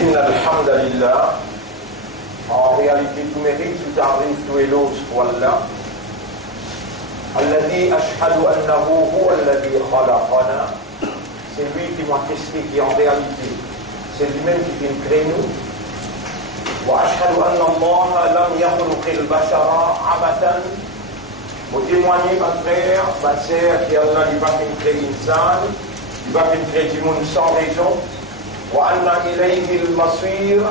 إن الحمد لله en réalité tout mérite, tout arrive, tout éloge pour Allah الذي أشهد أنه هو الذي خلقنا, c'est lui qui m'a testé, qui en réalité c'est lui-même qui vient créer nous. وأشهد أن الله لم يخلق البشر عبثا, vous témoignez ma frère, ma sœur, qui Allah n'a pas créé l'insan, il va créer du monde sans raison. وأن إليه المصير,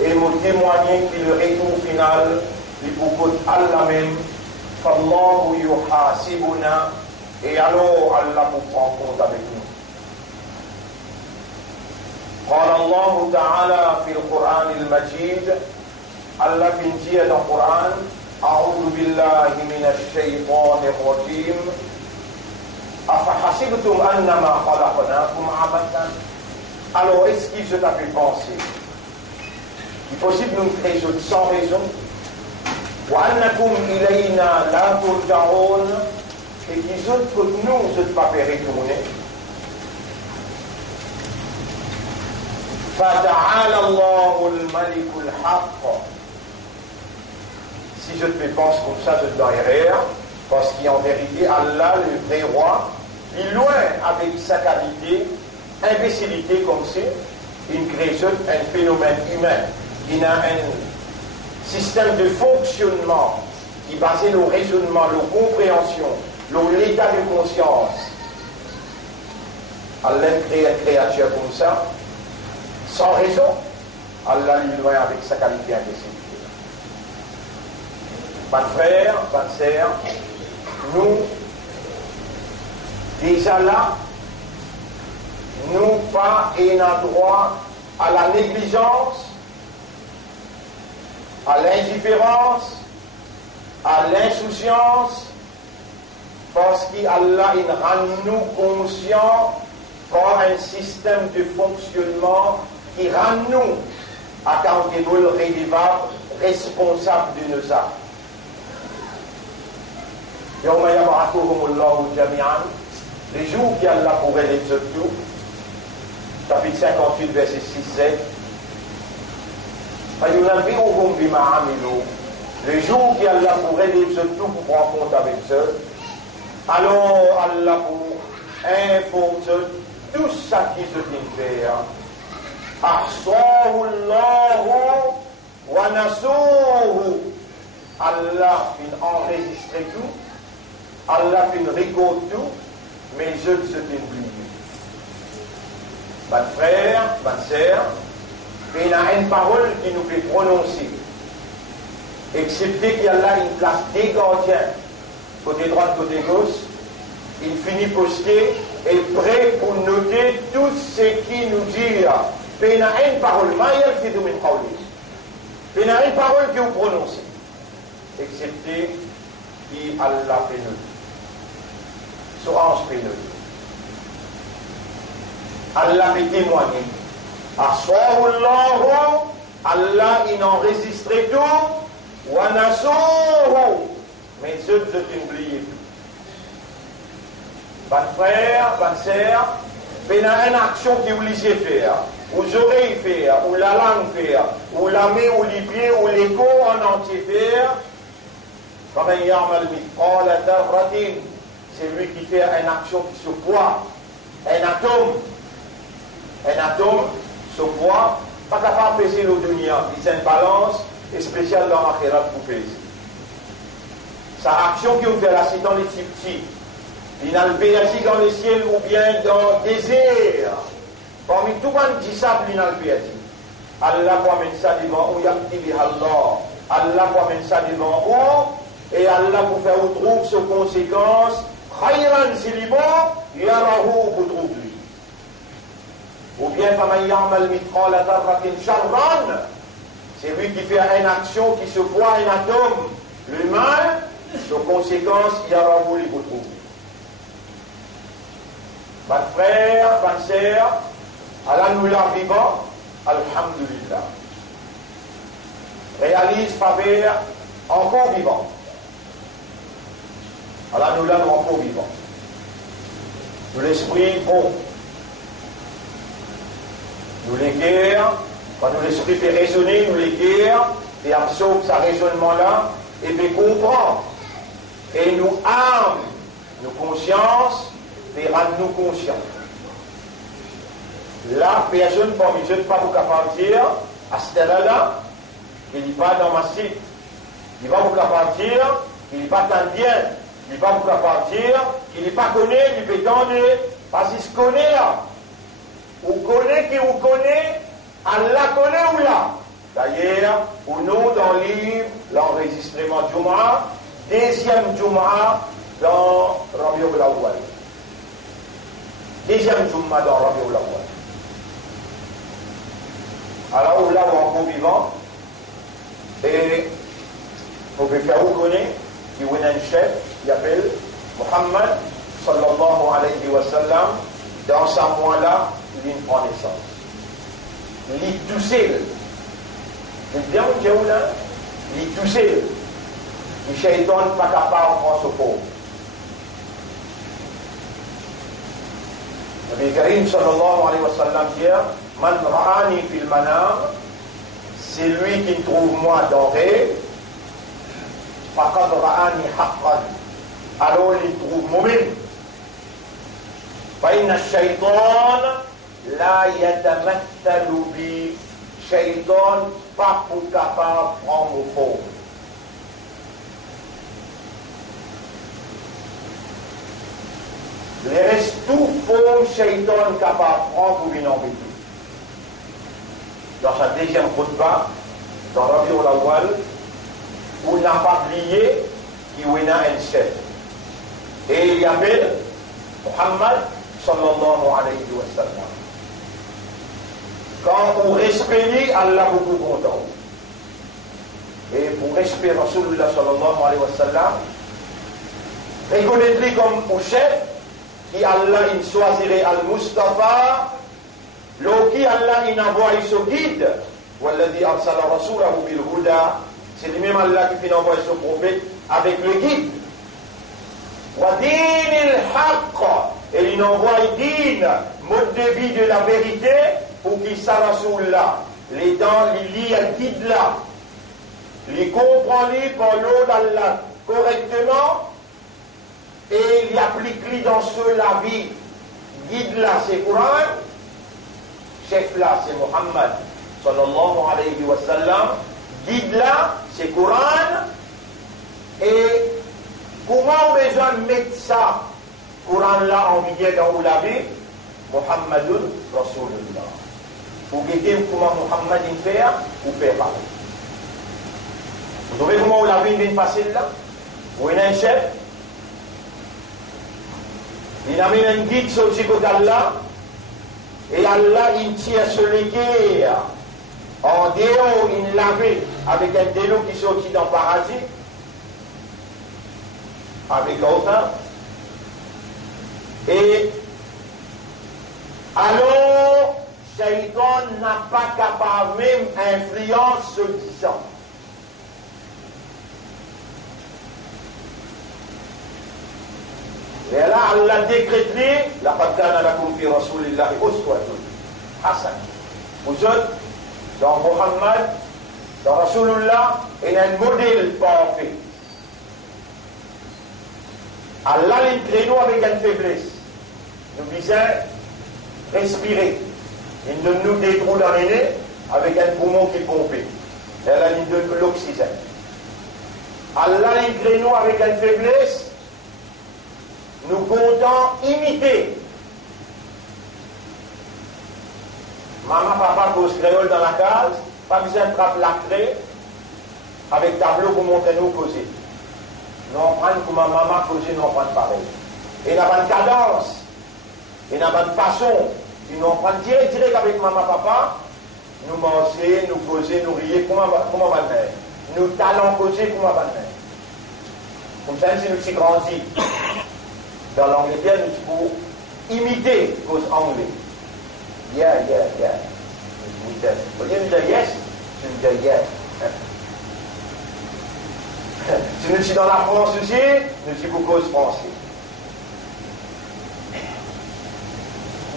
et vous témoignez que le retour final il vous Allah même. فالله يحاسبنا, et alors Allah vous prend compte avec nous. قال الله تعالى في القرآن المجيد, Allah dit dans le Coran, أعوذ بالله من الشيطان الرجيم أفحسبتم أنما خلقناكم عبثا. Alors est-ce qu'il se t'a fait penser il est possible de nous créer sans raison, وأنكم إلينا لا ترجعون, et qu'ils autres que nous ne pas faire retourner. فتعالى الله الملك الحق. Si je te fais penser comme ça, je te dois rire, parce qu'en vérité, Allah, le vrai roi, il est loin avec sa qualité, imbécilité comme c'est, une création, un phénomène humain, qui a un système de fonctionnement qui est basé sur le raisonnement, la compréhension, sur l'état de conscience. Allah crée une créature comme ça, sans raison. Allah est loin avec sa qualité imbécilité. Pas de frère, pas de sœur, nous, déjà là, nous pas un droit à la négligence, à l'indifférence, à l'insouciance, parce qu'Allah rend nous conscients par un système de fonctionnement qui rend nous accountable, redevable, responsable de nos actes. يوم يبعثهم الله جميعا, les jours qu'Allah pourrait les tout, chapitre 58, verset 6-7, فَيُنَبِّئُهُمْ بِمَا عَمِلُوا, les jours qu'Allah pourrait les tout pour prendre compte avec eux, alors Allah pour informer tout ça qui se vient faire. أَحْصَاهُ اللَّهُ وَنَسُوهُ, Allah fin enregistrer tout, Allah fin récolte tout, mais je ne se t'oublie. Bonne frère, bonne sœur, il y a une parole qui nous fait prononcer, excepté qu'il y a là une place des gardiens, côté droit, côté gauche, il finit posté et prêt pour noter tout ce qui nous dit. Il y a une parole, il y a une parole que vous prononcez, excepté qui Allah fait noter. Sorange fait noter. Allah fait témoigner. Aswahullahu, Allah il enregistrait tout. Wanasuhu, mais je ne t'oublie plus. Bonne frère, bonne sœur, il y a une action qui vous lisez faire, ou les oreilles faire, ou la langue faire, ou la main, ou les pieds, ou les corps en entier faire. Comme un yamal mithqala dharratin, c'est lui qui fait une action qui se poids, un atome se poids, pas capable de peser le dunya, il a une balance et spéciale dans l'akhirat pour peser. Sa action qui vous fait là, c'est dans les petits. Il a le pédagogie dans le ciel ou bien dans le désert. Parmi tout le monde dit ça, il a le pédagogie. Allah va mettre ça devant où il Allah. Allah va mettre ça devant où, et Allah pour faire où trouve ses conséquences. Khayran s'il est bon, yarahu pour trouver lui. Ou bien faman ya'mal mithqala dharratin sharran, c'est lui qui fait une action qui se voit un atome. Le mal, ses conséquences, yarahu pour trouver. Mon frère, ma sœur, Allah nous l'a vivant, alhamdulillah. Réalise faveur encore vivant. Allah nous l'a encore vivant. De l'esprit bon. Nous les guerres, Quand nous l'esprit fait raisonner, nous l'écrire, et absorbe ce raisonnement-là, et fait comprendre. Et nous arme nos consciences, et rendre nous conscients. Là, personne parmi eux ne pas vous capable de dire, à ce stade-là, qu'il n'est pas dans ma site. Il va vous capable de dire qu'il n'est pas tant bien. Il va vous capable de dire qu'il n'est pas connu, il peut tendre, parce qu'il se connaît là. Ou connaît qui vous connaît, Allah connaît ou là. D'ailleurs, au nom dans le livre, l'enregistrement Jumu'ah, deuxième Jumu'ah dans Rabiul Awwal. Deuxième Jumu'ah dans Rabiul Awwal. Alors là, on est encore vivant, et on peut faire reconnaître qu'il y a un chef qui appelle Muhammad sallallahu alayhi wa sallam. Dans ce mois-là, il prend naissance. Il toussait. Il bien là, il toussait. Le shaitan n'est pas capable de prendre ce pauvre. Nabi Karim sallallahu alayhi wa sallam dit, Man ra'ani fil manam, c'est lui qui me trouve moi dans rêve, faqad ra'ani haqqan, alors il trouve moi-même. Fa inna shaytan la yatamathalu bi, shaytan pas pour capable de prendre mon forme. Il reste tout forme shaytan capable de prendre pour une embêter. Dans sa deuxième khutbah, dans Rabiul Awwal, où il n'a pas oublié qu'il y a un chef. Et il y appelle Muhammad sallallahu alayhi wa sallam. Quand on respecte Allah beaucoup content. Et pour respecter Rasulullah sallallahu alayhi wa sallam, reconnaître-le comme un chef, qui Allah il choisirait al-Mustafa, Loki Allah il envoie son guide, Walladhi arsala rasulahu bil huda, c'est lui-même Allah qui fait envoyer son prophète avec le guide. Wa dinil haqq, et il envoie din, mode de vie de la vérité, pour qu'il sa Rasulullah, les dents, les lit un guide là, les comprend par l'eau d'Allah correctement, et il applique dans ce la vie. Guide là c'est Coran, chef là c'est Muhammad sallallahu alayhi wa sallam, guide là c'est Coran. Et comment on a besoin de mettre ça Coran là en vigueur dans la vie? Muhammadun Rasulullah. Pour guider comment Muhammad il fait ou fait pas. Vous trouvez comment la vie vient facile là? Vous avez un chef, il a mis un guide sur le côté d'Allah, et Allah il tire celui qui est en dehors, il lavé avec un délo qui sortit dans le paradis, avec autant. Et alors, Shaitan n'a pas capable même influence ce disant. Et là, Allah décrété, laqad kana lakum fi rasulillahi uswatun hasanah. Vous autres, dans Muhammad, dans Rasulullah, il y a un modèle parfait. Allah les nous avec une faiblesse. Nous disons, respirer. Il donne nous des trous dans les nez avec un poumon qui pompe. Et là, il donne l'oxygène. Allah les nous avec une faiblesse. Nous comptons imiter. Maman, papa cause créole dans la case, pas besoin de frapper la clé avec tableau pour montrer nous causer. Nous apprenons comment maman causer, nous apprenons pareil. Et nous avons une cadence, et nous avons une façon, et nous apprenons direct avec maman, papa, nous manger, nous causer, nous rire, comment on va le faire. Nous talons causer, comment on va le faire. Comme ça, si nous sommes grandis. Dans l'Angleterre, nous pouvons imiter cause anglais. Yeah. Au lieu de dire yes, tu me dis yes. Si nous sommes dans la France aussi, nous sommes pour cause français.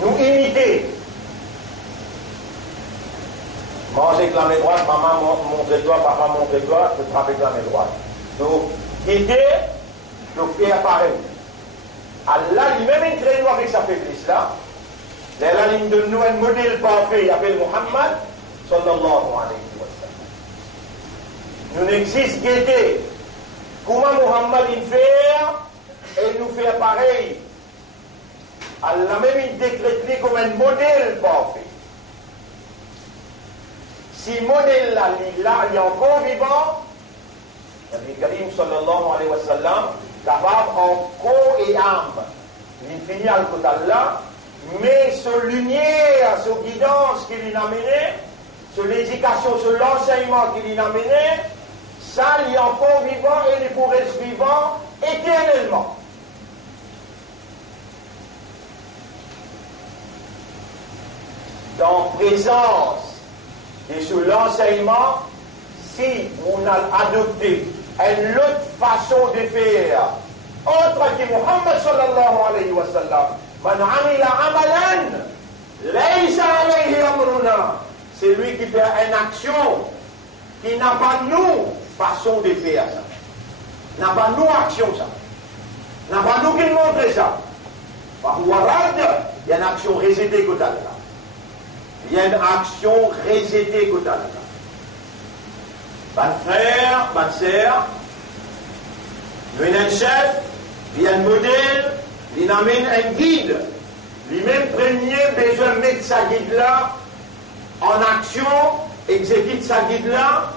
Nous imiter. Manger avec la main droite, maman montre-toi, papa montre-toi, tu frappes avec la main droite. Donc, guider, donc faire pareil. Allah lui-même entraîne nous avec sa faiblesse là. La ligne de nous un modèle parfait, il appelle Muhammad, sallallahu alayhi wa sallam. Nous n'existe guider. Comment Muhammad il fait, et nous fait pareil. Allah même il décrète comme un modèle parfait. Si modèle là, il est encore vivant, Nabi Karim sallallahu alayhi wa sallam, capable en corps et âme. Il finit à côté d'Allah, mais sur lumière, sur guidance qu'il a amené, sur l'éducation, sur l'enseignement qu'il a amené, ça il est encore vivant et il pourrait être vivant éternellement. Dans présence et sur l'enseignement, si on a adopté une autre façon de faire, autre que Muhammad sallallahu alayhi wa sallam, man amila amalan, laysa alayhi amruna, c'est lui qui fait une action qui n'a pas nous façon de faire ça, n'a pas nous action ça, n'a pas nous qui montre ça. Il y a une action résidée côté là. Il y a une action résidée côté là. Ban frère, ban sœur, il y a un chef, il y a un modèle, il amène un guide. Lui-même premier besoin de mettre sa guide là en action, exécute sa guide là.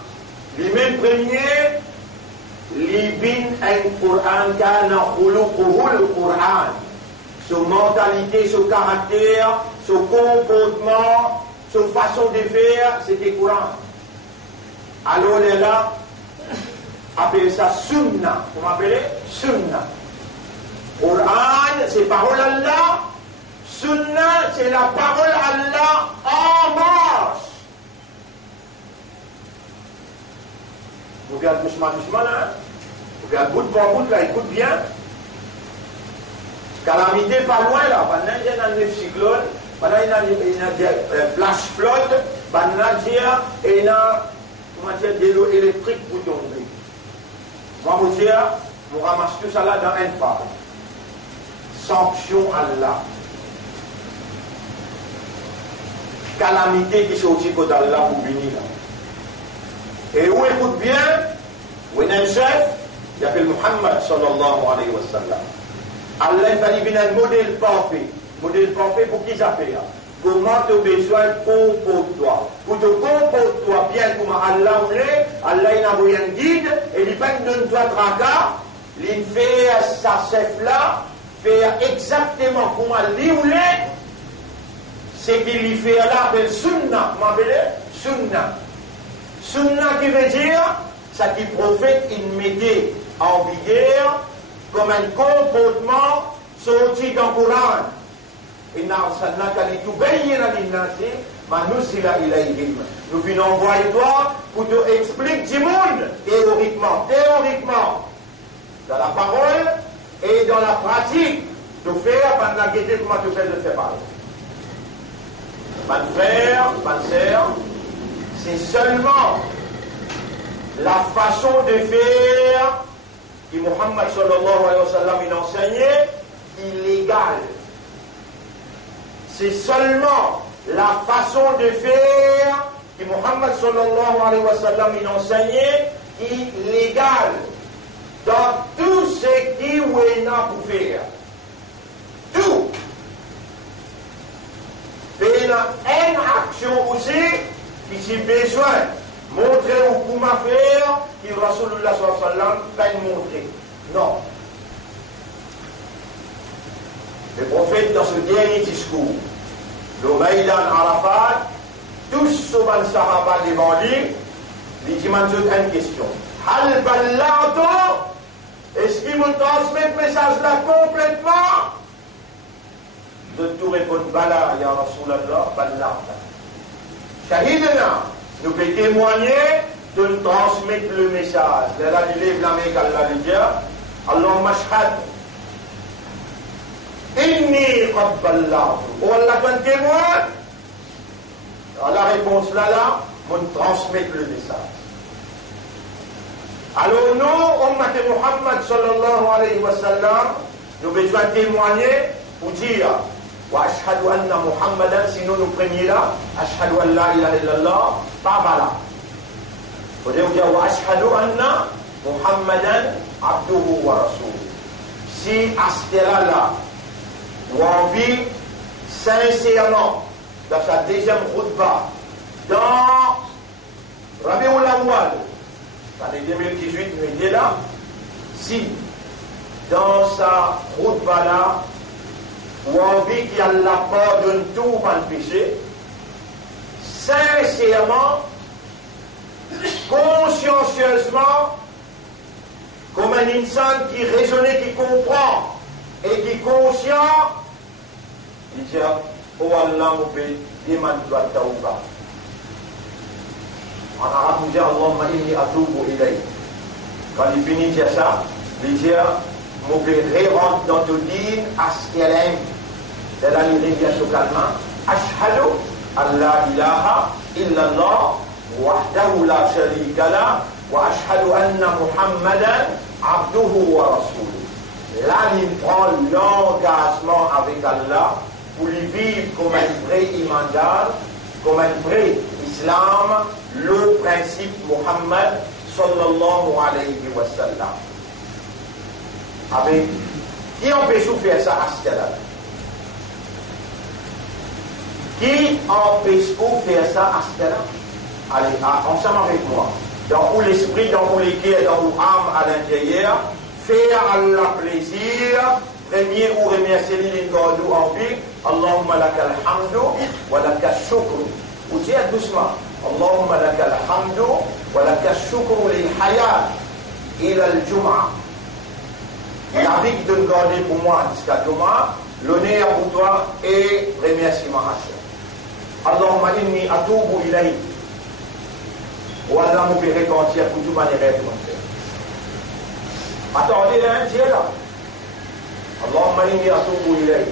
Lui-même premier, il un Coran, kana khuluquhu Coran. Sa mentalité, son caractère, son comportement, sa façon de faire, c'était Coran. Alors on est là, appelez ça Sunna. Comment appelez Sunna. Coran, c'est parole Allah. Sunna, c'est la parole Allah en marche. Vous regardez doucement là. Vous regardez bout pour bout là, écoute bien. Calamité pas loin là. Pendant qu'il y a un cyclone, pendant qu'il y a un flash flood, pendant qu'il y a de l'eau électrique pour tomber. Moi, vous dire, nous ramassons tout ça là dans un part. Sanction Allah. Calamité qui sortit côté Allah pour venir là. Et où écoute bien, où il y a un chef, il appelle Muhammad sallallahu alayhi wa sallam. Allah il fallait venir un modèle parfait. Modèle parfait pour qui ça fait? Comment tu as besoin de comporter-toi. Pour te comporter-toi bien comme Allah voulait, Allah il a envoyé un guide, et il ne donne toi tracas, il fait sa chef-là, faire exactement comme Allah voulait, c'est qu'il fait là, appelle Sunna, comment appelle Sunna. Sunna qui veut dire, ça qui prophète, il mettait en vigueur comme un comportement sorti dans le Coran. Nous venons envoyer toi pour te expliquer du monde, théoriquement, dans la parole et dans la pratique, de faire pendant la guetter comment tu fais de faire parler. Mon frère, ma sœur, c'est seulement la façon de faire que Muhammad sallallahu alayhi wa sallam il enseignait illégale. C'est seulement la façon de faire que Muhammad sallallahu alayhi wa sallam il enseignait illégale dans tout ce qui est là pour faire. Tout. Et il y a une action aussi qui si besoin montrer ou comment faire que Rasulullah sallallahu alayhi wa sallam va montrer. Non. Le prophète, dans ce dernier discours, le Maïdan Arafat, tous ceux qui Sahaba devant lui, il dit une question. Hal ballato, est-ce qu'il vous transmet le message là complètement? De tout répondre, Bala, ya Rasulallah, ballata. Shahidana, nous pouvons témoigner de nous transmettre le message. Là, il lève la main qu'Allah lui dit, Allahumma shahad. Inni qad ballagtu. Oh Allah, tu es témoin? La réponse là, on transmet le message. Alors nous, Ummat Muhammad sallallahu alayhi wa sallam, nous besoin témoigner pour dire wa ashhadu anna Muhammadan, sinon nous premiers là, ashhadu an la ilaha illallah, pas voilà. Vous devez dire wa ashhadu anna Muhammadan abduhu wa rasuluh. Si à ce là, on vit sincèrement dans sa deuxième khutbah, dans Rabiul Awwal, l'année 2018, nous étions là, si dans sa khutbah là, où on vit qu'il y a la pardonne tout le péché, sincèrement, consciencieusement, comme un insan qui raisonne, qui comprend et qui est conscient, il dit, oh Allah, mon pays, diman doit tauba. En arabe, il dit, Allahumma inni atubu ilayk. Quand il finit de dire ça, il dit, mon pays rentre dans ton din, askelem. C'est là, il revient sur calmement. Ashhadu an la ilaha illallah, wahdahu la sharika la, wa ashhadu anna Muhammadan abduhu wa rasuluh. Là, il prend l'engagement avec Allah pour lui vivre comme un vrai imandal, comme un vrai islam, le principe Muhammad sallallahu alayhi wa sallam. Avec qui empêche de faire ça à ce là? Qui empêche de faire ça à ce là? Allez, ensemble avec moi. Dans l'esprit, dans le cœur, dans l'âme à l'intérieur, faire Allah plaisir, premier ou remercier l'ingordou en vie, Allahumma lakal hamdu wa lakal shukru. Ou dire doucement, Allahumma lakal hamdu wa lakal shukru lil hayat ila al-jum'a. La vie qui te garder pour moi jusqu'à Jum'a, l'honneur pour toi et remerciement Hachem. Allahumma inni atubu ilayk. Ou Allah me fait repentir pour tout manière de mon frère. Attendez, là, Dieu là. Allahumma inni atubu ilayk.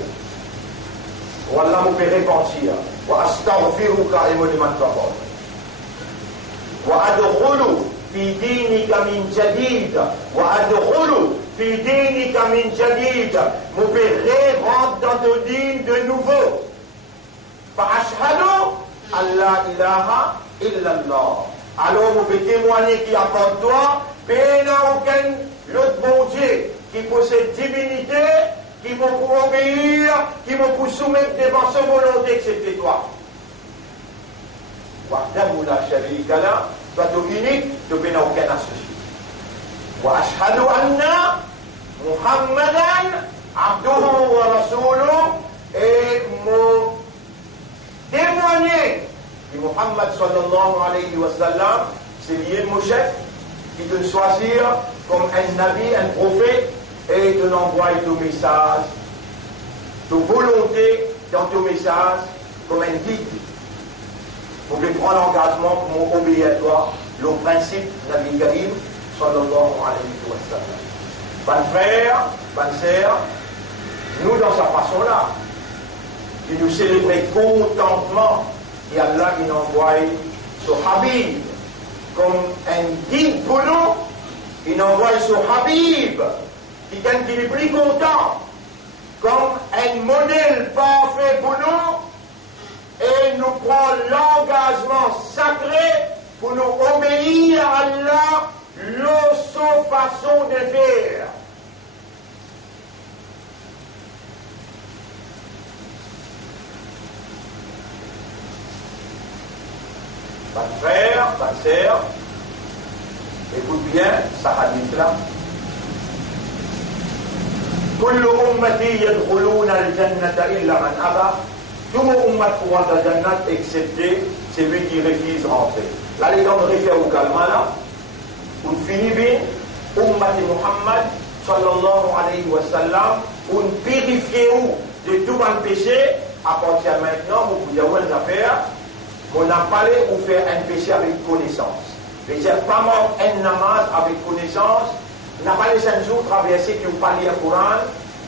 Ou Allah me fait repentir. Wa astaghfiruka et me demande pardon. Wa adkhulu fi dinika min jadid. Wa adkhulu fi dinika min jadid. Me fait rentrer dans ton din de nouveau. Fa ashhadu an la ilaha illallah. Alors, vous pouvez témoigner qu'il n'y a pas de toi, mais il n'y a aucun l'autre bon Dieu qui possède divinité, qui va pour obéir, qui va pour soumettre devant sa volonté, que c'était toi. Wahdahu la sharika la, toi tu unique, tu n'as aucun associé. Wa ashhadu anna Muhammadan abduhu wa rasuluh, et mon témoigner et Muhammad sallallahu alayhi wa sallam, c'est lié mon chef, qui te choisir comme un nabi, un prophète, et te envoie ton message, ta volonté dans ton message, comme un guide, pour que prendre l'engagement pour obéir à toi, le principe Nabi Karim sallallahu alayhi wa sallam. Bonne frère, bonne sœur, nous dans sa façon-là, qui nous célébrer contentement. Et Allah il envoie son Habib comme un guide pour nous. Il envoie son Habib qui est plus content comme un modèle parfait pour nous et nous prend l'engagement sacré pour nous obéir à Allah, sa façon de faire. Pas de frère, pas de sœur, écoute bien, ça hadith là. كل أمتي يدخلون الجنة إلا من أبى. Tout mon ummat pourra dans la Jannat excepté celui qui refuse rentrer. Là, les gens me réfèrent au calme là. On finit bien, ummat Muhammad sallallahu alayhi wa sallam, on purifie de tout le péché. À partir de maintenant, vous pouvez avoir des affaires. On a parlé pour faire un péché avec connaissance. C'est-à-dire, pas mort un namaz avec connaissance. On n'a pas les 5 jours traversés qui ont parlé au Coran.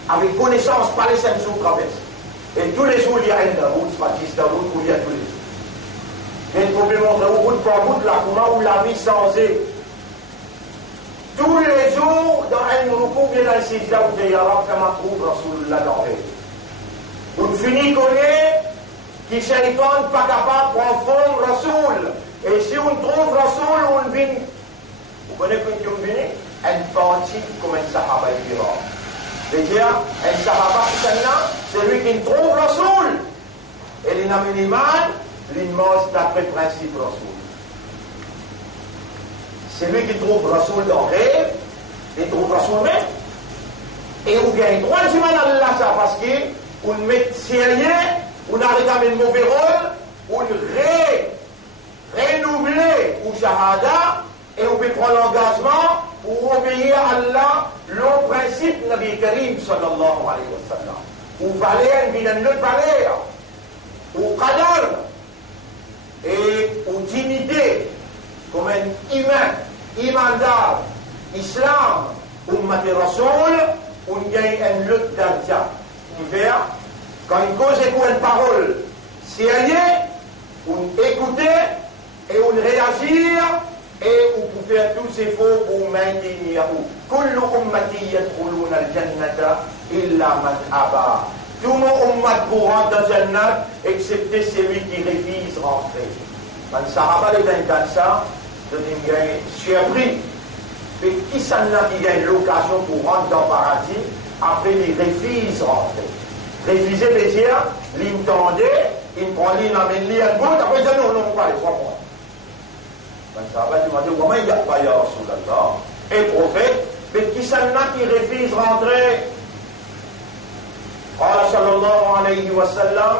Avec connaissance, pas les 5 jours traversés. Et tous les jours, il y a une route, Baptiste route, où il y a tous les jours. Mais vous pouvez montrer au bout par bout là, comment vous l'avez changé. Tous les jours, dans un groupe, bien dans le Sijda, vous devez y avoir fait ma trouve Rasulullah dans le vous finissez connaître que Shaitan n'est pas capable de prendre Rasoul. Et si on trouve Rasoul, on vient. Vous connaissez qui on vient? Un parti comme un Sahaba Kiram. C'est-à-dire, un Sahaba c'est lui qui trouve Rasoul. Et les Naminiman, il mange d'après le principe Rasoul. C'est lui qui trouve Rasoul dans le rêve, il trouve Rasoul même. Et on gagne 3 semaines à Allah, ça, parce qu'on met sérieux, on arrête avec le mauvais rôle, on renouveler ou shahada, et on peut prendre l'engagement pour obéir à Allah, le principe Nabi Karim sallallahu alayhi wa sallam. Ou valeur, il y a une autre valeur, ou qadar, et ou dignité, comme un humain, imandar, islam, ummat rasoul, on gagne une lutte d'argent. Quand une cause écoute une parole sérieuse, on écoute et on réagit et on peut faire tous ces efforts pour maintenir. Kullu ummati yadkhuluna al-jannata illa man aba. Tout le ummat pour rentrer dans le jannat, excepté celui qui refuse rentrer. Quand le Sahaba est dans ça, je suis appris. Mais qui s'en a qui gagne l'occasion pour rentrer dans le paradis, après il refuse rentrer. Refuser veut dire, l'intendait, il prend l'île, amène l'île, après il dit non, non, pas les 3 mois. Ben, ça va demander, comment il n'y a pas ya Rasulallah, et prophète, mais qui s'en a qui refuse rentrer? Allah sallallahu alayhi wa sallam,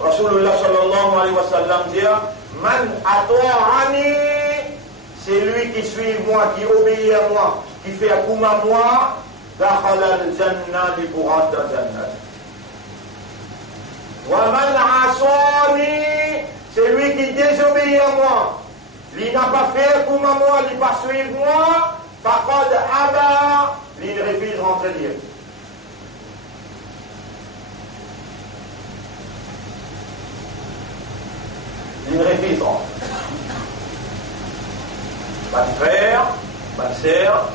Rasulullah sallallahu alayhi wa sallam dit, man ato'ani, c'est lui qui suit moi, qui obéit à moi, qui fait akoum à moi, dakhala al-jannah, il pourra entrer dans le jannah. Waman asani, c'est lui qui désobéit à moi. Il n'a pas fait comme à moi, il n'a pas suivi moi. Faqad aba, il refuse rentrer libre. Il refuse rentrer. Pas de frère, pas de sœur.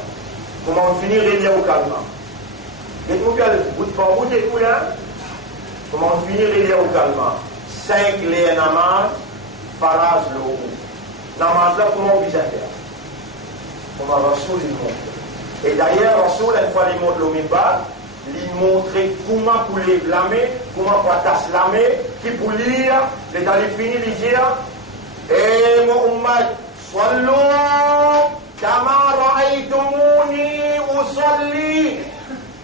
Comment on finit les liens au calme? Dites-moi que le bout de pas bout des couleurs. Comment on finit les liens au calme? 5 liens namaz, farage le haut. Namaz là, comment on vise à faire? Comment Rasoul il montre. Et d'ailleurs, Rasoul, une fois il montre le mimbar, il montrait comment pour les blâmer, comment pour t'aslamer, qui pour lire, les dalles finis, il dit, et mon ummat, sallu, kama ra'aytumuni usalli.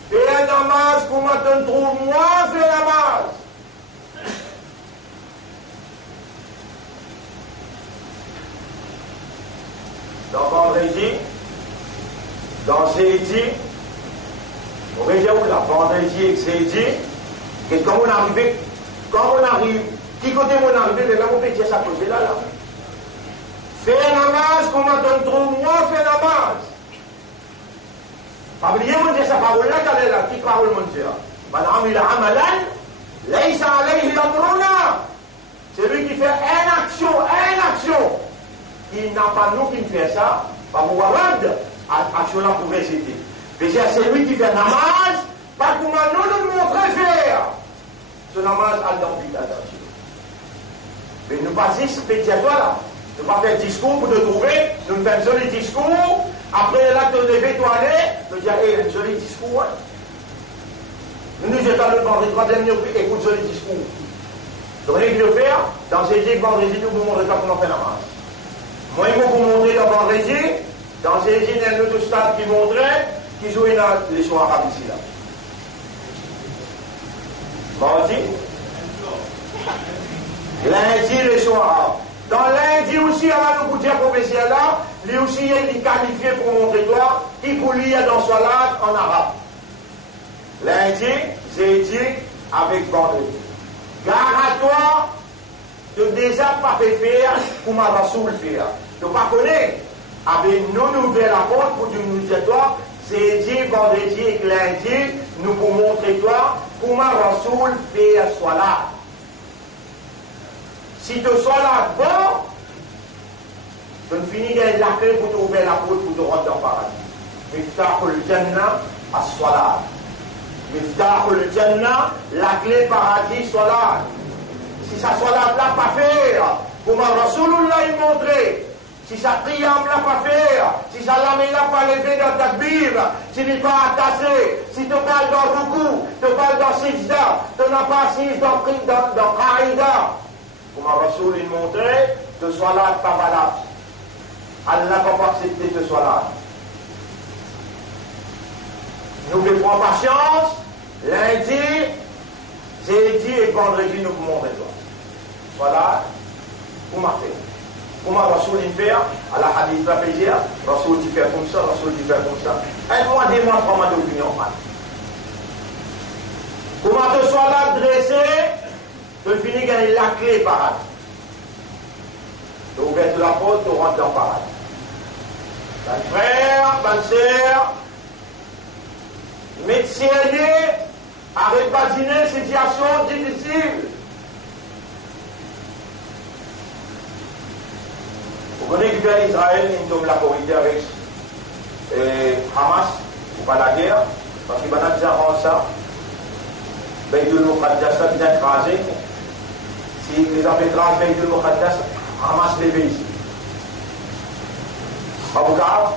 Fais un namaz, comment tu trouves moi, fais un namaz. Dans vendredi, dans jeudi, on va dire où là, vendredi et jeudi, et quand on arrive, qui côté on arrive, là on peut dire ça côté là. Fais un namaz, comment tu trouves moi, fais un namaz. Pas oublier mon Dieu, sa parole là, qu'elle est là, qui parole mon Dieu. Man amila amalan, laysa alayhi amruna. C'est lui qui fait une action. Il n'a pas nous qui fait ça, pas pour warad, action là pour réciter. Déjà c'est lui qui fait namaz, pas comment nous montrer faire. Ce namaz a d'attention. Mais nous pas juste petit à toi là. Ne pas faire discours pour te trouver, nous faisons un joli discours, après là te lever, toi aller, nous dire, hey, un joli discours. Hein? Nous jetons le vendredi, troisième nuit, écoute, joli discours. Donc, rien que le faire, dans ces dix vendredi, nous vous montrez pas comment on fait la masse. Moi, il vous montrer dans vendredi, dans ces dix, il y a un autre stade qui montrait, qui jouait dans les soirs arabes ici là. Mardi, lundi, les soirs arabes. Dans lundi aussi, avant de vous dire professionnel là, lui aussi il est qualifié pour montrer toi, qui pour lire dans son langue en arabe. Lundi, jeudi, avec vendredi. Gare à toi, de déjà pas faire pour ma Rasoul faire. Tu ne pas connaître. Avec nous ouvrir la porte pour nous dire toi, jeudi, vendredi et lundi, nous pour montrer toi, pour ma Rasoul faire soit là. Si tu sois là bon, Tu finis de la clé pour t'ouvrir la porte pour te rentrer dans le paradis. Miftahul Jannah as-salat. Miftahul Jannah, la clé paradis, salat. Si sa salat là pas faire, comme Rasulullah il montré, si sa prière là pas faire, si sa lame là pas lever dans ta Bible, si tu n'est pas attaché, si tu parles dans Ruku, tu parles dans Sijda, tu n'as pas assis dans Qaïda, comme Rasul il montré, te salat pas valable. Allah n'a pas accepté ce soir-là. Nous devons patience. Lundi, jeudi et vendredi, nous pouvons répondre. Voilà. Comment faire? Comment Rasoul y faire? À la hadith, la plaisir. Rasoul y fait comme ça, Rasoul y fait comme ça. Un mois, 2 mois, 3 mois d'opinion. Comment te sois là dressé? Tu finis de gagner la clé paradis. Tu ouvres la porte, tu rentres dans le paradis. Mon frère, ma soeur, médecin a répartiné une situation difficile. Vous connaissez que Israël, ils ont la corrigé avec Hamas, ou pas la guerre, parce qu'ils vont dire ça. Beitul Muqaddas, ça vient écraser. Si les empêtrages Beitul Muqaddas, Hamas les pays ici. Pas grave.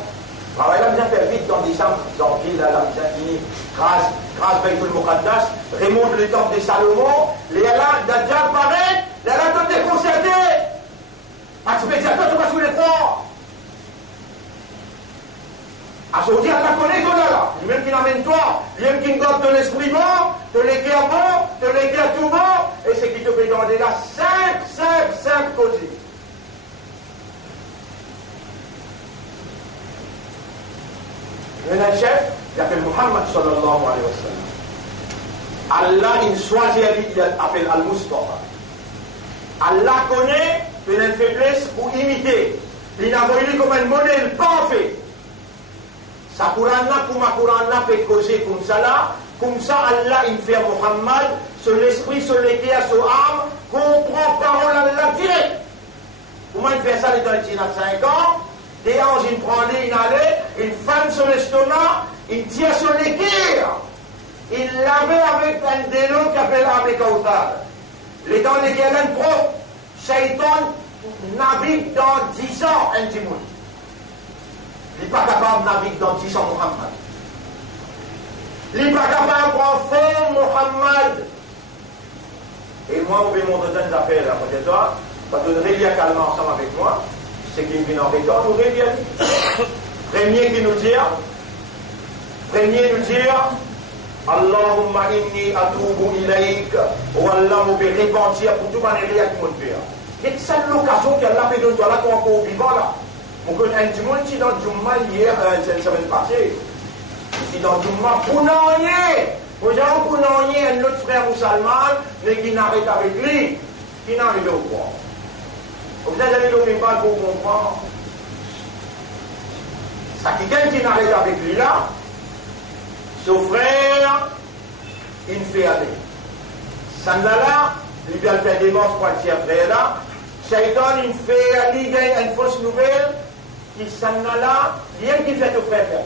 Alors, il a bien fait vite dans des champs, dans le ville, là, bien fini. Grâce Beitul Muqaddas, remonte le temple de Salomon, les là, Dajjal paraît, les là, tout est concerté. Parce que les spectateurs ne sont pas sous les fronts. À ce dire, Allah connaît qu'on a là. Lui-même qui l'amène toi, lui-même qui donne ton esprit bon, ton éclair bon, ton éclair tout bon, et c'est qui te fait demander là 5 causes. Il y a un chef qui s'appelle Muhammad sallallahu alayhi wa sallam. Allah, il choisit, il appelle Al-Mustafa. Allah connaît une faiblesse pour imiter. Il a voulu comme un modèle parfait. Sa Coran-là, comme un Coran-là, peut causer comme ça là. Comme ça, Allah, il fait Muhammad, son esprit, son éclair, son âme, comprend parole à Allah direct. Comment il fait ça dans les 5 ans? Des anges, il prend il allait, il fane son estomac, il tire son équerre. Il l'avait avec un délo qui appelle Abbé Kautar. Les dents lesquelles un pro, Shaitan navigue dans 10 ans un timoun. Il n'est pas capable de naviguer dans 10 ans Muhammad. Il n'est pas capable de prendre fond Muhammad. Et moi, on veut montrer des affaires là, peut-être, parce que Rélia calmement ensemble avec moi. C'est qui vient en retour, nous revient. Premier qui nous dit, Allahumma inni atubu ilayk, ou Allah me fait repentir pour tout manière qui me fait. C'est cette l'occasion qu'Allah me donne, toi là, qu'on est encore vivant là. On connaît un petit monde qui dans Jumma hier, cette semaine passée. Ici dans Jumma, pour n'ennier. Pour n'ennier un autre frère musulman, mais qui n'arrête avec lui, qui n'arrive au point. Vous avez le même pas pour comprendre. Ça qui quelqu'un qui n'arrête avec lui là, son frère, il fait aller. Sandala, il vient faire des morts pour le frère là. Shaitan, il fait aller, il gagne une fausse nouvelle. Qui Sandala, rien qui fait au frère faire.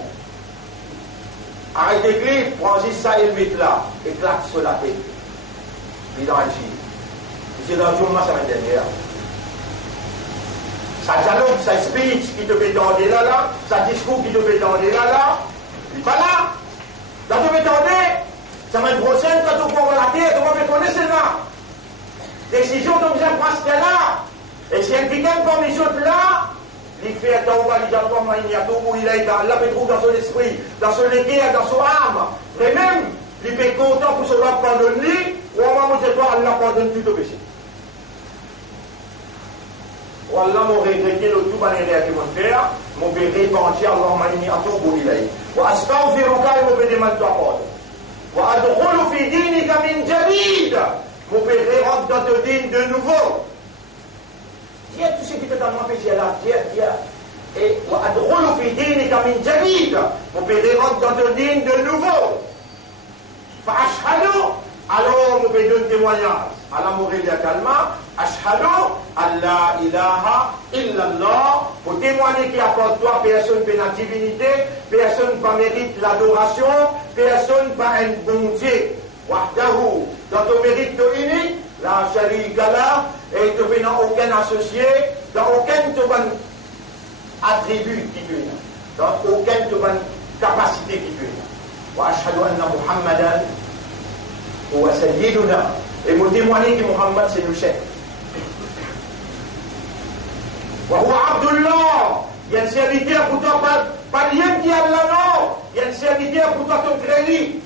Arrêtez lui, prends ça et le met là, éclate sur la tête. Il est dans le gîte. C'est dans le jour, ça va être derrière. Sa dialogue, sa speech qui te fait tendre là, sa discours qui te fait tendre là, il n'est pas là. Là, tu me tendre, semaine prochaine, quand tu prends la terre, tu vas me connaître là. Décision de vous prendre là. Et si un quelqu'un comme les autres là, il fait un temps où il est là, il trouve dans son esprit, dans son équerre, dans son âme. Mais même, il est content pour se faire pardonner, ou au moment où c'est toi, Allah pardonne tout au péché. Wallah m'a regretté le tout manière qui m'a fait, m'a répandu Allahumma inni atubu ilayk. Wa astaghfiruka et m'a demandé ta pardon. Wa adkhulu fi dinika min jadid. M'a rentrer dans ton dîne de nouveau. Dis tout ce qui te donne péché là, dis. Et wa adkhulu fi dinika min jadid. M'a rentrer dans ton dîne de nouveau. Fa ashhadu, alors m'a donné témoignage. à la Morélia Kalma, Ashhadu Allah ilaha illallah, pour témoigner qu'il apporte toi, personne n'a la divinité, personne ne mérite l'adoration, personne n'a une bonté. Wahdahu, dans ton mérite de unique, la sharika la, et tu n'as aucun associé, dans aucun attribut qui tu as, dans aucune capacité qui tu as. Wa ashhadu anna Muhammadan wa sayyiduna, et vous témoignez que Muhammad c'est le chef. Wa huwa Abdullah, il y a un serviteur pour toi, pas lien qui a là non, il y a un serviteur pour toi ton crédit.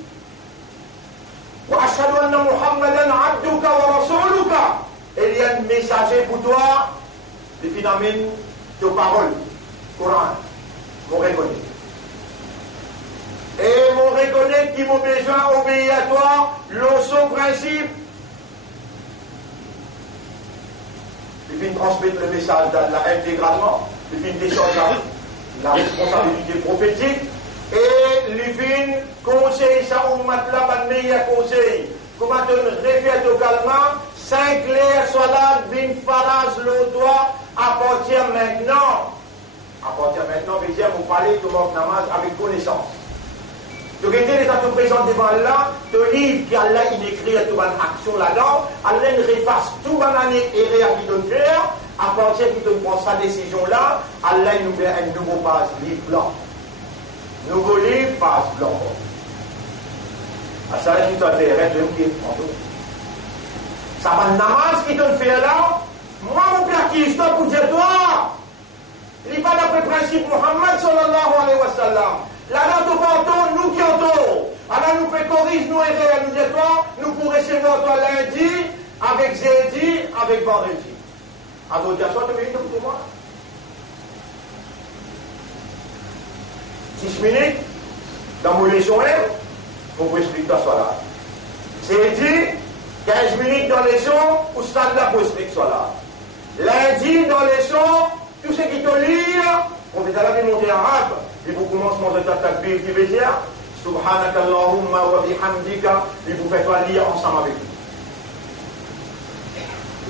Wa ashhadu anna Muhammadan abduka wa rasuluka, et il y a un messager pour toi, de finalement tes paroles, Coran, mon reconnaît. Et mon reconnaît qui m'a besoin d'obéir à toi, le son principe. Il vient transmettre le message d'Allah intégralement, il vient descendre la responsabilité prophétique, et il vient conseiller sa ummat là, le meilleur conseil. Comment te réfère au calme, 5 clairs, salat, bin faraz, le doigt, à partir maintenant. À partir maintenant, veut dire, vous parlez de mon namaz avec connaissance. Donc, quand tu présentes devant Allah, ton livre qui Allah il écrit toute une action là-dedans, Allah il refasse toute une année et qui te faire, à partir qu'il te prend sa décision-là, Allah il nous met un nouveau page livre blanc. Nouveau livre, page blanc. À ça, il te fait rêver qui est en tout. Ça va namaz qui te fait là, moi mon père qui est pour dire toi, il n'est pas d'après le principe Muhammad sallallahu alayhi wa sallam. Là, dans ton canton, nous qui entendons. Alors, nous fait corriger, nous errer, nous dire toi, nous pourrons recevoir toi lundi, avec jeudi, avec vendredi. Alors, dire soit, tu mérites pour moi. 10 minutes, dans mon leçon, on vous explique toi, soit là. Jeudi, 15 minutes dans les sons, ou stand là pour expliquer soit là. Lundi, dans les sons, tout ce qui te lit, on va t'aller monter arabe. Et vous commencez à manger takbir qui veut dire Subhanakallahumma wa bihamdika, et vous faites lire ensemble avec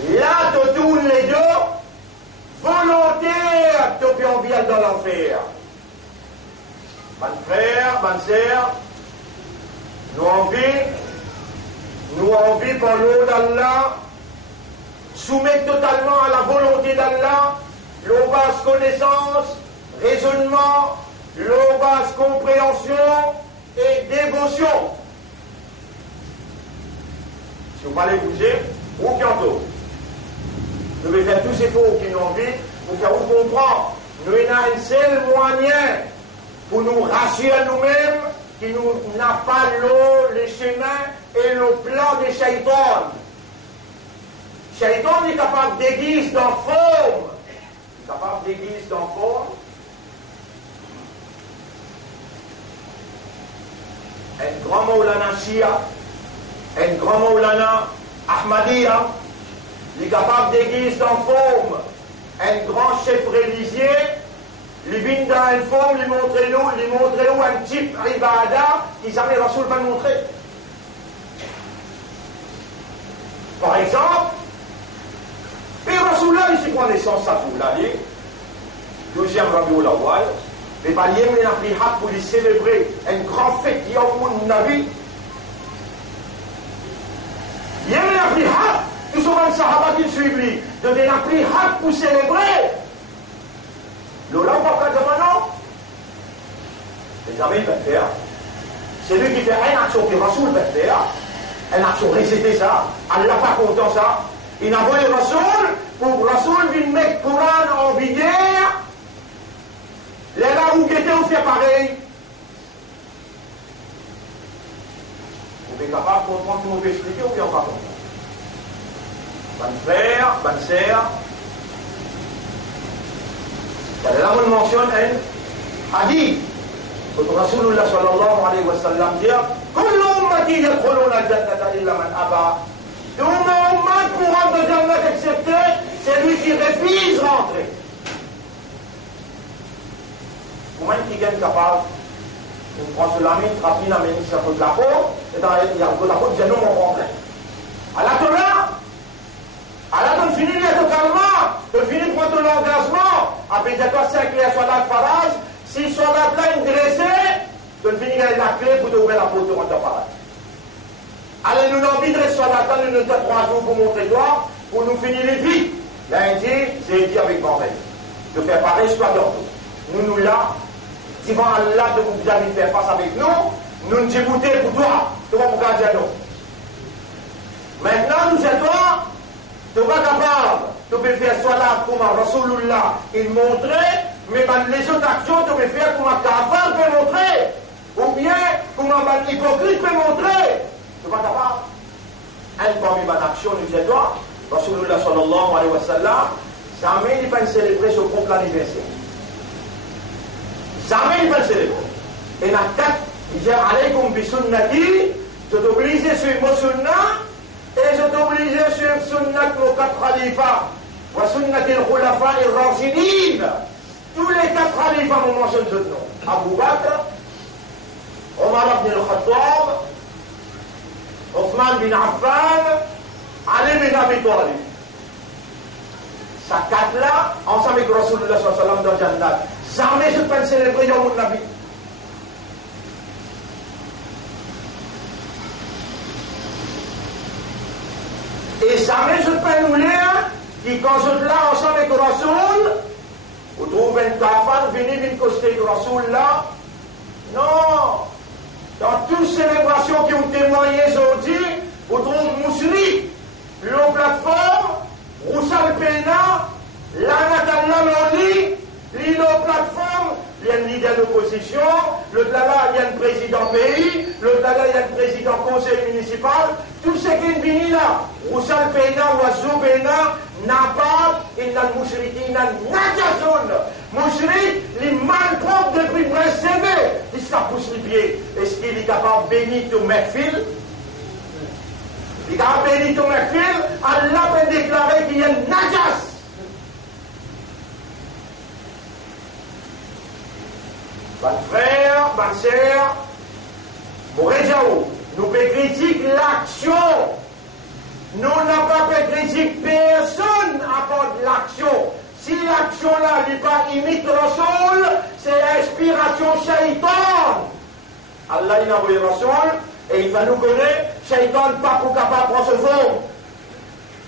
vous. Là, tu tournes les deux, volontaire, tu peux envie dans l'enfer. Bonne frère, bonne sœur, nous envie par l'eau d'Allah, soumettre totalement à la volonté d'Allah, l'eau basse connaissance, raisonnement, l'eau basse compréhension et dévotion. Si vous parlez bouger, ou bientôt. Nous devons faire tous ces efforts qui nous envie pour faire vous comprendre. Nous avons un seul moyen pour nous rassurer nous-mêmes qui nous n'a pas l'eau, les chemins et le plan des shaitans. Shaitan est capable d'église dans forme. Il est capable d'église dans forme. Un grand Maulana Shia, un grand Maulana Ahmadiyya, il est capable d'église dans forme. Un grand chef religieux, il vient dans une forme, il montre nous un type ibada qui jamais Rasoul va montrer. Par exemple, et Rasoul là, il s'y prend naissance à tout l'année, deuxième Rabiul Awwal. Les paliers m'ont pris pour les célébrer une grande fête qui a au monde de la vie. Il y a pris tous les Sahaba qui suivent lui. Donc il a pris pour célébrer. Le là, pas de maintenant. Les amis peuvent faire. C'est lui qui fait une action que Rasoul peut faire. Une action réciter ça. Elle n'a pas content ça. Il a envoyé Rasoul pour Rasoul venir mettre le Coran en vigueur. Les là où était on fait pareil. Vous êtes capable de comprendre ce qu'on veut expliquer ou bien pas comprendre? Bonne frère, bonne sœur. Là, on mentionne un hadith. Quand Rasulullah sallallahu alayhi wa sallam dit Kullu ummati yadkhuluna al-jannata illa man aba. Tout mon ummat pour rentrer dans le Jannat excepté, c'est lui qui refuse rentrer. Comment est-ce qu'il est capable? On prend cela, rapidement, ça peut de la peau, et dans la peau, il y a non mon problème. À la Torah, toi 5 les soldats de Farage, si soldats là une dressée, tu finis avec la clé pour t'ouvrir la porte de Farage. Allez, nous n'avons pas de soldats là, nous avons 3 jours pour montrer toi, pour nous finir les vies. Lundi, j'ai dit avec mon rêve, de faire pareil, soit dans tout. Nous là, devant Allah de vous jamais faire face avec nous, nous nous disons pour toi, tu vas pour garder nous. Maintenant, nous sommes toi, tu vas capable, tu peux faire soit là comme Rasulullah, il montrait, mais les autres actions, tu peux faire comme un cafard peut montrer, ou bien comme un hypocrite peut montrer. Tu vas capable. Un parmi mes actions, nous sommes toi, Rasulullah sallallahu alayhi wa sallam, jamais il va célébrer ce groupe l'anniversaire. Jamais il va célébrer. Et la tête, il dit alaykum bi sunnati, je t'oblige sur mon sunnah, et je t'oblige sur sunnat nos 4 khalifas, wa sunnati al-khulafa ar-rashidin. Tous les 4 khalifas m'ont mentionné ce nom. Abu Bakr, Omar ibn al-Khattab, Othman bin Affan, Ali bin Abi Talib. Sa 4 là, ensemble avec Rasulullah sallallahu alayhi wa sallam dans Jannat. Jamais je peux célébrer dans mon Nabi. Et jamais je peux nous lire qui quand je là ensemble avec Rasoul, vous trouvez un kafar, venez une coster de Rasoul là. Non. Dans toutes les célébrations qui ont témoigné aujourd'hui, vous trouvez Mousri, l'eau plateforme, Roussal Pena, Lanatalla Loli, l'île plateforme, il y a un leader d'opposition, l'autre là, il y a un président pays, l'autre là, il y a un président conseil municipal, tout ce qui est venu là, Roussal Pena, Oiseau Pena, Nabab, et n'a le Mouchriqui, n'a Nadjazoun. Mouchriq, les malpropres depuis le CV, il s'est poussé les pieds. Est-ce qu'il est capable de bénir ton Merfil? Il est capable de bénir ton Merfil, Allah peut déclarer qu'il y a un Nadjas. Bon frère, bonne sœur, nous pouvons critiquer l'action. Nous n'avons pas fait critiquer personne à part de l'action. Si l'action là n'est pas imite Rasoul, c'est inspiration shaitan. Allah il a envoyé Rasoul et il va nous connaître. Shaitan pas pour capable de prendre ce fond.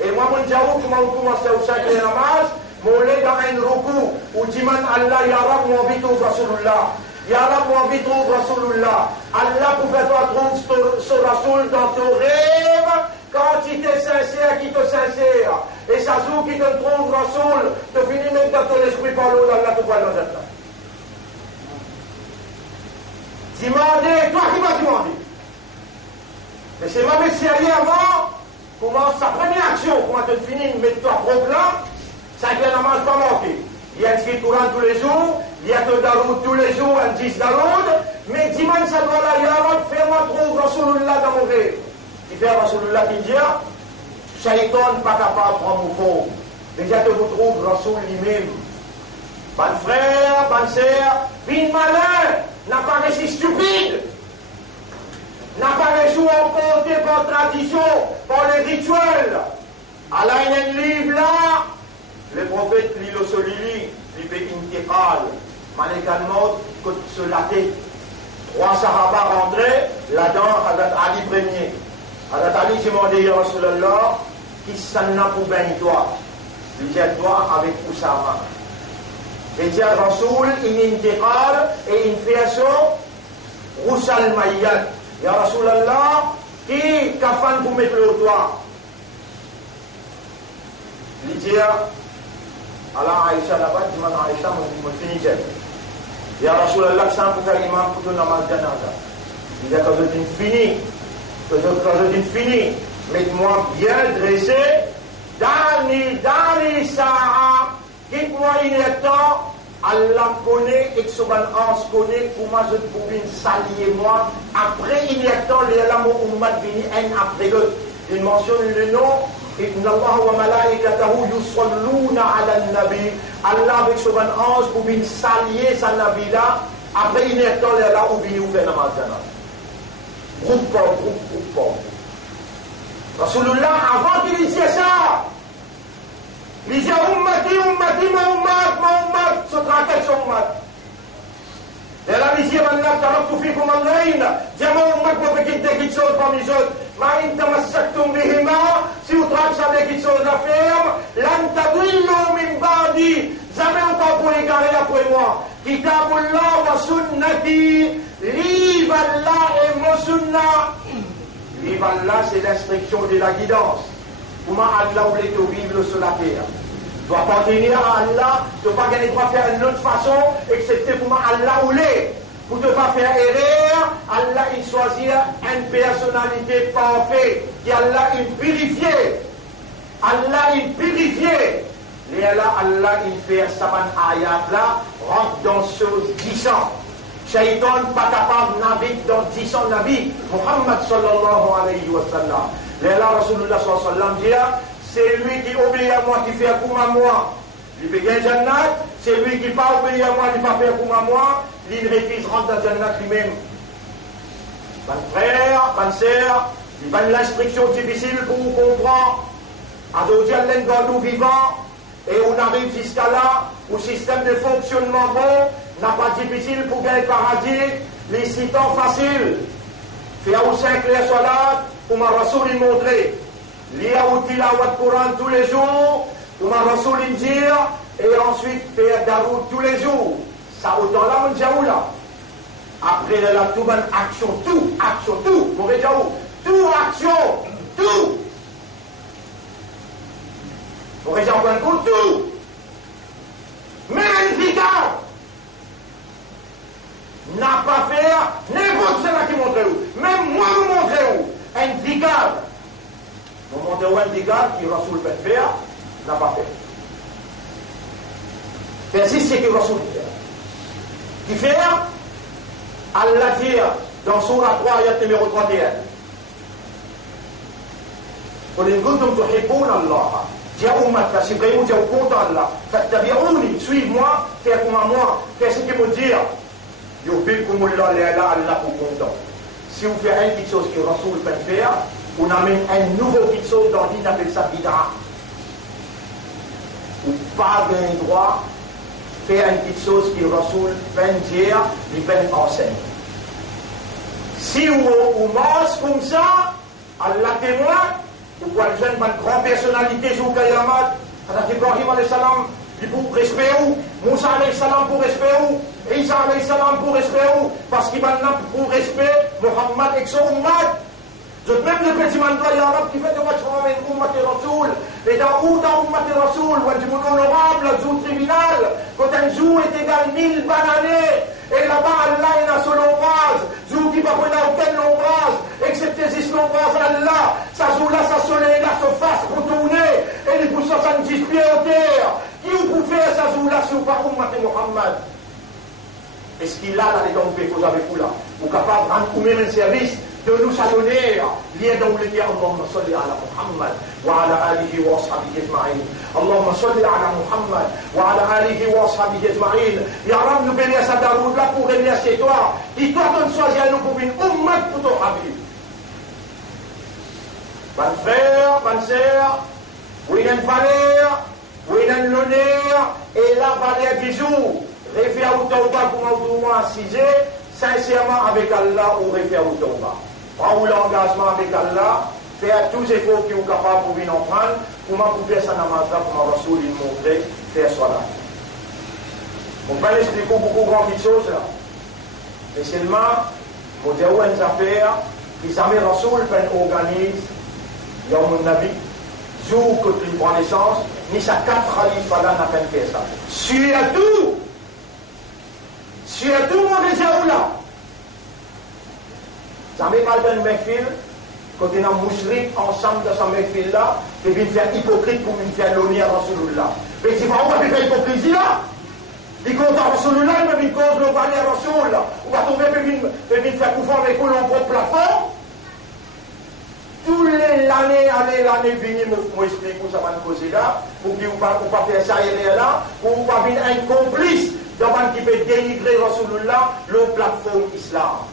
Et moi, mon diaou, comment on commence au 5e namaz, mon lait dans un roku, où dit Allah, ya Rab, mon vite au Rasulullah. Ya Rab, mon vite au Rasulullah. Allah pouvait toi trouver ce Rasoul dans ton rêve, quand il est sincère, qui te sincère. Et ça joue qui te trouve Rasoul, te finit même dans ton esprit par l'eau d'Allah, te voit dans cette là. Demandez, toi qui vas demander. Mais c'est ma messieurs avant. Comment sa première action, comment tu finis, mets-toi propre là, ça ne mange pas manquer. Il y a un ski courant tous les jours, il y a un daroud tous les jours, un 10 daroud, mais dimanche ça doit là, il y a un fais-moi trouver Rasulullah dans mon rêve. Il fait Rasulullah qui dit, Shaitan pas capable de prendre mon faux. Déjà que vous trouvez Rasul lui-même. Bon frère, bonne sœur, vine malin, n'a pas réussi stupide. N'a pas réussi emporté par tradition, par les rituels. Allah il y a un livre là, le prophète Lilo Solili, il fait intiqal, Malikan Maut, côte se la tête. 3 Sahaba rentrés, là-dedans, Hazrat Ali premier. Hazrat Ali demandé à Rasulallah, qui s'en a pour ben toi? Il dit toi avec Oussama. Il dit à Rasoul, il intiqal et une création, Roussal Mayyad. Ya Rasulallah, qui kafan pour mettre le toit? Il dit, Allah Aïcha là-bas, il dit, Aïcha, mon finissait. Ya Rasulallah, ça pour faire l'imam pour ton namaz janaza. Il dit, quand je dis fini, mets-moi bien dressé, Dani Sa'a, quitte-moi il est temps, Allah connaît et que ce Anse connaît comment je pouvais s'allier moi. Après, il y a temps, les Alamo Ummad vini un après l'autre. Il mentionne le nom. Inna Allah wa malaikatahu yusalluna ala nabi. Allah avec ce Anse pouvait s'allier sa nabi là. Après, il y a temps, les Alamo vini ou fait namaz jana. Groupe. Rasulullah, avant qu'il dise ça, il dit Ummati, ma ummat, ce taraktu fikum amrayn, diamant ummat mo quitte quelque chose parmi eux. Ma in tamassaktum bihima, si vous traversez quelque chose à faire, lan tadillu min ba'di, jamais on pas pour égarer après moi. Kitabullah wa sunnati, livre Allah et mon sunnah. Livre Allah, c'est l'instruction de la guidance. Comment Allah voulait que vivre sur la terre. Tu ne dois pas tenir à Allah, tu ne dois pas gagner de faire d'une autre façon, excepté comment Allah voulait. Pour ne pas faire erreur, Allah il choisit une personnalité parfaite, qui Allah il purifié. Allah il purifié. Et là, Allah il fait saban ayat là, rentre dans ce 10 ans. Shaitan pas capable de naviguer dans 10 ans Nabi, Muhammad sallallahu alayhi wa sallam. Et là, Rasulullah sallallahu alayhi wa sallam dit, c'est lui qui obéit à moi, qui fait comme à moi. Il fait gagner Jannat, c'est lui qui pas obéit à moi, qui pas faire comme à moi. Il refuse rentre dans Jannat lui-même. Mon frère, ma sœur, il va l'instruction difficile pour vous comprendre. Aujourd'hui, Allah nous garde vivants. Et on arrive jusqu'à là, où le système de fonctionnement bon n'a pas difficile pour gagner le paradis, les citants faciles. Faire au 5 les salades, pour ma Rasoul il montrer. Lire au tilawat Coran tous les jours, pour ma Rasoul il dire, et ensuite faire Daroud tous les jours. Ça autant là, mon diaou là. Après la tout bonne action, tout, mon diaou, tout action, tout. Pour les gens prennent pour tout. Mais l'indicard n'a pas fait n'importe cela qui montre où. Même moi, vous montrez où. Indicard. Vous montrez où indicard qui Rasoul peut faire, n'a pas fait. Persiste ce que Rasoul fait. Qui fait, Allah dit dans Surah 3, ayat numéro 31. قل إن كنتم تحبون الله Dia umat, si vraiment dia content là, fattabi'ouni, suive-moi, fais comme moi, fais ce qu'il me dit. Yufikumullah Allah pour content. Si vous faites une petite chose que Rasoul peut faire, on amène un nouveau petite chose dans l'île, on appelle ça bid'a. Ou pas d'un droit, faire une petite chose que Rasoul peut dire, il peut enseigner. Si on mange comme ça, Allah témoin, ou quoi les jeunes, une grande personnalité, sous Kayamat, Ibrahim alayhi salam, il pour respect où, Moussa alayhi salam pour respect où, Isa alayhi salam pour respect où, parce qu'il va pour respect, Muhammad et son ummat. Même le petit mandat, il y a un qui fait de votre famille, ummat et rasoul, et dans ummat et rasoul, ou un jour honorable, un jour tribunal, quand un jour est égal 1000 bananées, et là-bas, Allah est dans son ombrage, jour qui va prendre aucun ombrage, excepté si l'ombrage Allah, ça joue là, ça soleil là, se fasse retourner, et il pousse 70 pieds au terre. Qui vous faire ça joue là, si vous pas ummat et Muhammad? Est-ce qu'il a là, les dons que vous avez vous là, vous capable de rendre combien de service? De nous saluer, lié dans le dire Allahumma salli ala Muhammad wa ala alihi wa ashabihi ajma'in. Allahumma salli ala Muhammad wa ala alihi wa ashabihi ajma'in. Ya Rab, nous bénissons sa daroud là pour remercier toi, qui toi t'en choisis à nous pour une ummat pour ton habib. Mon frère, ma sœur, oui, il y a une valeur, oui, il y a une honneur, et la valeur du jour, réfère au tawba pour moi assiser, sincèrement avec Allah ou réfère au tawba. Prends l'engagement avec Allah, faire tous les efforts qui sont capables pour venir en prendre, comment vous faire ça dans ma pour ma Rasoul il montrer, faire cela. On peut expliquer beaucoup de grandes choses là. Mais seulement, pour dire où une affaire, les amis Rasoul organisent, il y a mon avis, jour que tu prends naissance, ni sa 4 khalifas là n'a pas fait ça. Surtout mon désir là. Ça m'est pas d'un mekfil, quand on a musulman ensemble dans ce mekfil là, et puis faire hypocrite pour me faire l'honneur à Rasulullah. Mais si on va faire hypocrisie là, il compte à Rasulullah, mais il compte le valeur à Rasulullah. On va tomber, puis faire pouvoir avec eux l'ombre plafond. Tous les l'année venir me expliquer où ça va nous causer là, pour que vous ne pas faire ça et là, pour vous pas venir un complice dans un qui peut dénigrer Rasulullah, le plateforme islam.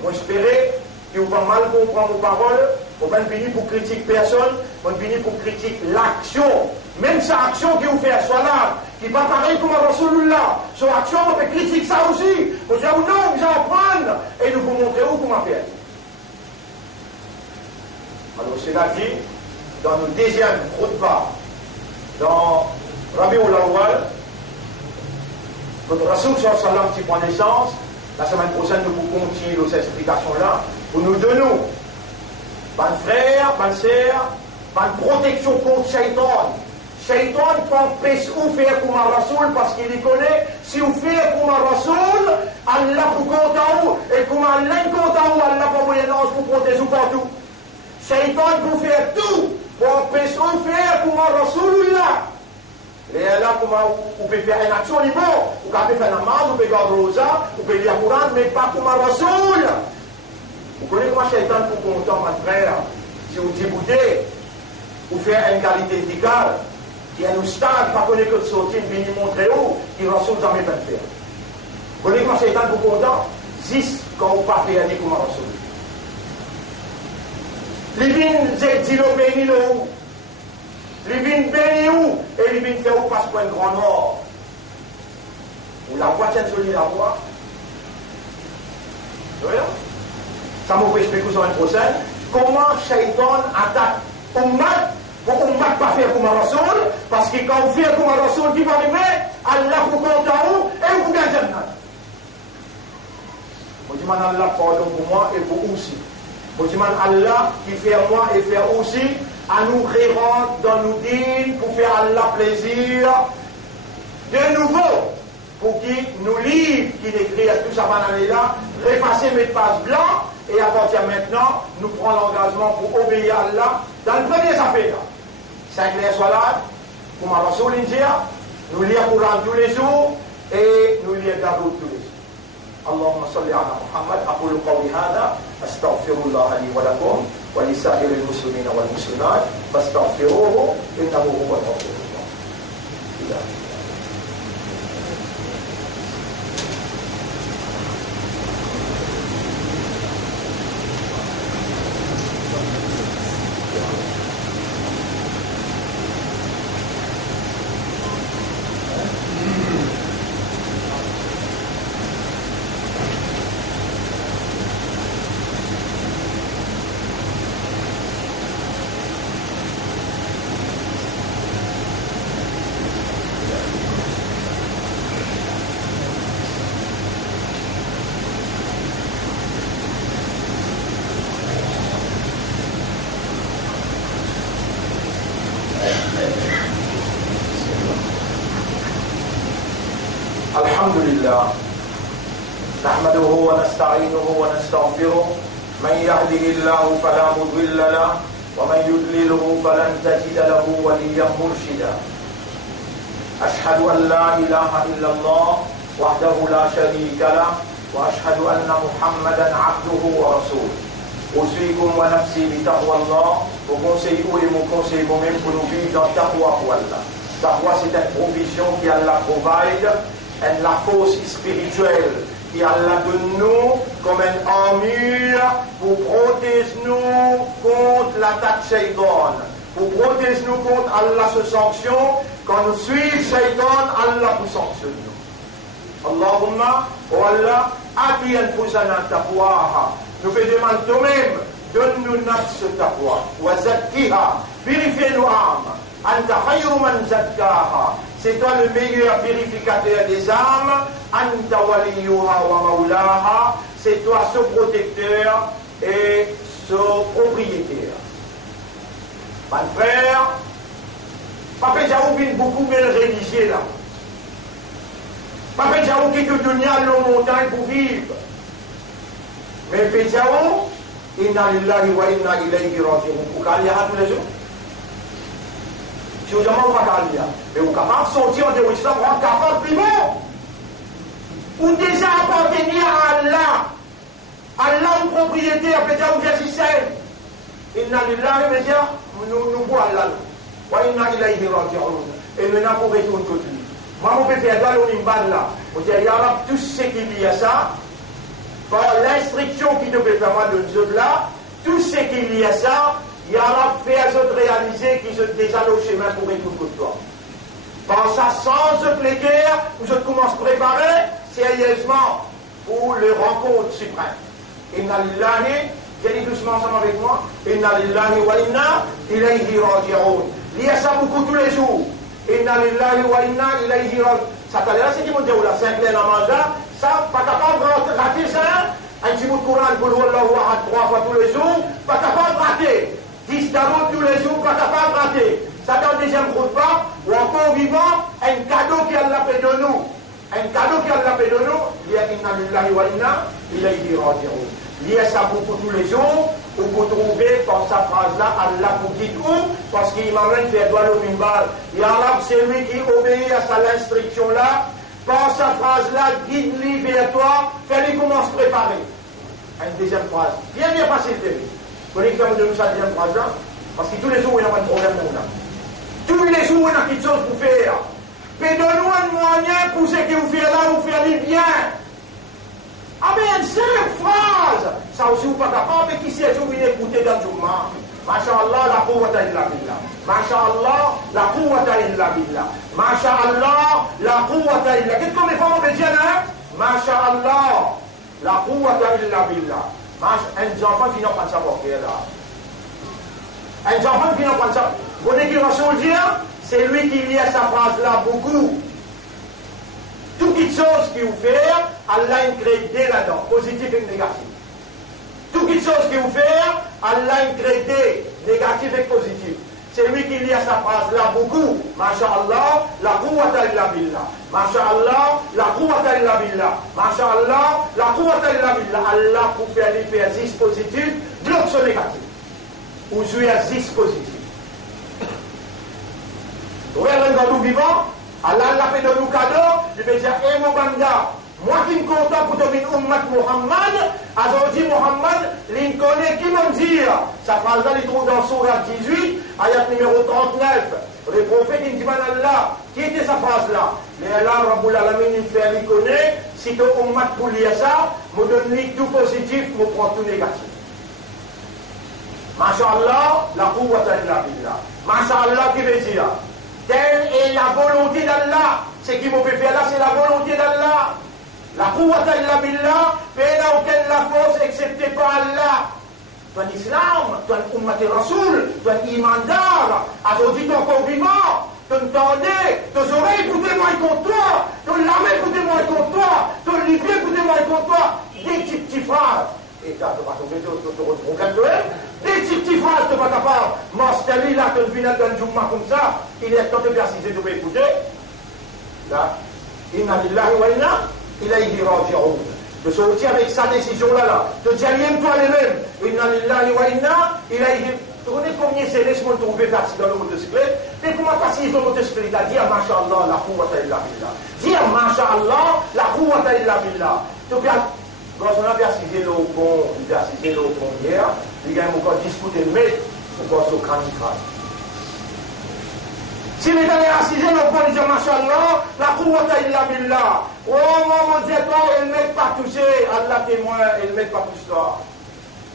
Moi j'espérais que vous pas mal comprendre vos paroles, on va venir pour critiquer personne, on va venir pour critiquer l'action. Même sa action que vous faites, soit là, qui n'est pas pareil comme Rasulullah. Son action, on peut critiquer ça aussi. On dit, non, vous allez prendre et nous vous montrer où comment faire. Alors, cela dit, dans nos deuxième khutbah, dans Rabiul Awwal, notre Rasul sallallahu alayhi wa sallam qui prend naissance, la semaine prochaine, nous vous continuons cette explication-là, pour nous donner, bonne frère, bonne sœur, bonne protection contre Shaitan. Shaitan peut empêcher ou faire comme un Rasoul parce qu'il y connaît. Si vous faites comme un Rasoul, Allah vous compte en haut. Et comme Allah compte en haut, Allah pour moyen-âge vous protéger partout. Shaitan peut faire tout pour empêcher ou faire comme un Rasoul là. Et là, vous pouvez faire une action libre. Vous pouvez faire la namaz, vous pouvez garder le rosa, vous pouvez lire le Coran, mais pas comme un Rasoul. Vous connaissez comment Shaitan pour content, mon frère. Si vous débutez, vous faites une qualité éthicale. Il y a un stade, pas connaître que de sortir, venir montrer où, qui va sauter jamais pas faire. Vous connaissez comment Shaitan pour content, 6 quand vous partez à dire comment Rasoul. Les vignes, dit le béni le où. Les vignes béni où, et les vignes fait où passe pour un grand nord. Vous la voix, tiens, sur la voix. Vous voyez? Ça m'a expliqué sur une prochaine. Comment Shaitan attaque Ummat pour Ummat pas faire comme un Rasoul, parce que quand vous faites comme un Rasoul qui va arriver, Allah vous compte en haut et vous gagnez Jannah. Je dis Allah pardon pour moi et pour vous aussi. Je dis Allah qui fait moi et fait aussi, à nous rendre dans nos dînes pour faire Allah plaisir de nouveau. Pour qu'il nous livre, qu'il écrit à tout ça là, effacer mes pages blancs, et à partir de maintenant, nous prenons l'engagement pour obéir à Allah dans le premier affaire. 5 les soirs, comme un Rasoul India, nous lisons le Coran tous les jours, et nous lisons Daroud tous les jours. اللهم صل على محمد أقول قولي هذا أستغفر الله لي ولكم ولسائر المسلمين والمسلمات فاستغفروه إنه هو الغفور الرحيم. الحمد لله نحمده ونستعينه ونستغفره من يهده الله فلا مضل له ومن يضلله فلن تجد له وليا مرشدا أشهد أن لا إله إلا الله وحده لا شريك له وأشهد أن محمدا عبده ورسوله أوصيكم ونفسي بتقوى الله وconseille et mon conseil moi-même pour nous vivre dans taqwa pour Allah. Taqwa c'est une provision qui Allah provide, et la force spirituelle qui Allah donne nous comme une armure pour protéger nous contre l'attaque Shaitan, pour protéger nous contre Allah se sanction. Quand nous suivons Shaitan, Allah nous sanctionne nous. Allahumma, oh Allah, ati anfusana taqwaha. Nous faisons demander nous-mêmes, donne-nous nafs taqwa, wa zakkiha, purifie nos âmes. Anta khayru man zakkaha. C'est toi le meilleur purificateur des âmes. Anta waliyuha wa maulaha. C'est toi ce protecteur et ce propriétaire. Mon frère, Papa Jaou vient beaucoup de religieux là. Papa Jaou quitte le dunya, l'eau montagne pour vivre. Mais Papa Jaou, inna lillahi wa inna ilayhi raji'un. Vous allez tous les jours. Si vous demandez pas qu'à mais vous êtes capable de sortir de l'islam, vous êtes capable de vivre. Vous déjà appartenir à Allah. Allah, une propriété, peut-être vous êtes ici. Inna lillahi wa inna nous voyons Allah. Wa inna ilayhi raji'un. Et nous n'avons pas retourné que lui. Moi, je peux faire dans l'Imban là. Je dis, ya Rab, tout ce qu'il y a ça, par l'instruction qui te peut faire moi de Dieu là, tout ce qu'il y a ça, ya Rab, fais à eux réaliser qu'ils ont déjà le chemin pour retourner que toi. Quand ça sans guerre, vous commencez à préparer sérieusement pour les rencontres suprêmes. Inna lillahi, j'ai dit doucement ensemble avec moi, Inna lillahi wa inna ilayhi raji'un. Il y a ça beaucoup tous les jours. Inna lillahi wa inna ilayhi raji'un. Ça t'a l'air, c'est qui m'ont dit, la cinquième la mandat, ça, pas capable de rater ça. Un petit bout de Coran pour l'Allahu Ahad 3 fois tous les jours, pas capable de rater. 10 Daroud tous les jours, pas capable de rater. Ça dans le deuxième repas, ou encore vivant, un cadeau qui a la paix de nous. Un cadeau qui a la paix de nous, il y a Inna lillahi wa inna ilayhi raji'un. Il y a ça pour tous les jours, où vous trouvez dans sa phrase-là, Allah vous guide où, parce qu'il m'amène faire droit au mimbal. Et Allah, c'est lui qui obéit à sa instruction-là. Par sa phrase-là, guide-lui vers toi, fais-lui comment se préparer. Une deuxième phrase, bien facile de lui. Vous voulez que nous sa deuxième phrase-là? Parce que tous les jours, il n'y a pas de problème pour nous. Tous les jours, il y a quelque chose pour faire. Mais donne-nous un moyen pour ce que vous faites là, vous faire du bien. Ah mais une simple phrase, ça aussi vous pas capable, mais qui sait vous écouter dans le jour. Masha'Allah, la quwwata illa billah. Masha'Allah, la quwwata illa billah. Masha'Allah, la quwwata illa. Qu'est-ce qu'on est fort de dire là? Masha'Allah, la quwwata illa billah. Un enfant qui n'a pas de savoir faire là. Un enfant qui n'a pas de savoir. Vous voyez qu'il va se dire, c'est lui qui lit à sa phrase là beaucoup. Toutes les choses qu'il vous fait, Allah incrédité là-dedans, positif et négatif. Toutes les choses qu'il vous fait, Allah incrédité, négatif et positif. C'est lui qui lit à sa phrase là beaucoup. Masha'Allah, la quwwata illa billah. Masha'Allah, la quwwata illa billah. Masha'Allah, la quwwata illa billah. Allah pour faire les faire 10 positifs, de l'autre négatif. Ou jouer à 10 positifs. Vous voyez le gars vivant? Allah l'a fait de nous cadeaux, il veut dire, eh mon banda, moi qui me content pour devenir ummat Muhammad, aujourd'hui Muhammad, il connaît qui m'en dire. Sa phrase-là, il trouve dans Surah 18, ayat numéro 39. Le prophète, il dit, Allah, qui était sa phrase-là? Mais Allah, Rabbul Alamin, il fait, il connaît, si tu ummat pour lire ça, me donne tout positif, me prend tout négatif. Masha'Allah, la quwwata illa billah. Masha'Allah, qui veut dire? Telle est la volonté d'Allah. Ce qui me fait faire là, c'est la volonté d'Allah. La quwwata illa billah, mais n'a aucune la force excepté par Allah. Toi l'islam, toi l'ummat rasoul, toi l'imandar, aujourd'hui ton corps vivant, ton tendez, tes oreilles écoutez-moi contre toi, ton lame écoutez-moi contre toi, ton livre écoutez-moi contre toi. Des petites phrases. Et tu vas tomber sur le programme de elle. Des petites phrases, tu vas pas capable. Masteli, là, tu viens d'un jouma comme ça, il est temps de bien si tu peux écouter. Là, inna lillahi wa inna ilayhi raji'un. De sortir avec sa décision-là, de dire rien-toi les mêmes. Inna lillahi wa inna ilayhi. Tu connais combien c'est laisse-moi trouver dans le motocyclette? Mais comment passer dans le motocyclette à dire Masha'Allah, la quwwata illa billah. Dire Masha'Allah, la quwwata illa billah. Tu regardes. Quand on a persisté le pont, hier, il y a encore discuté le maître pour qu'on se crâne. Si les gens assisé le pont, ils disent Masha'Allah, la quwwata illa billah. Oh mon Dieu, ils ne mettent pas touché, Allah témoin, ils ne mettent pas touché toi.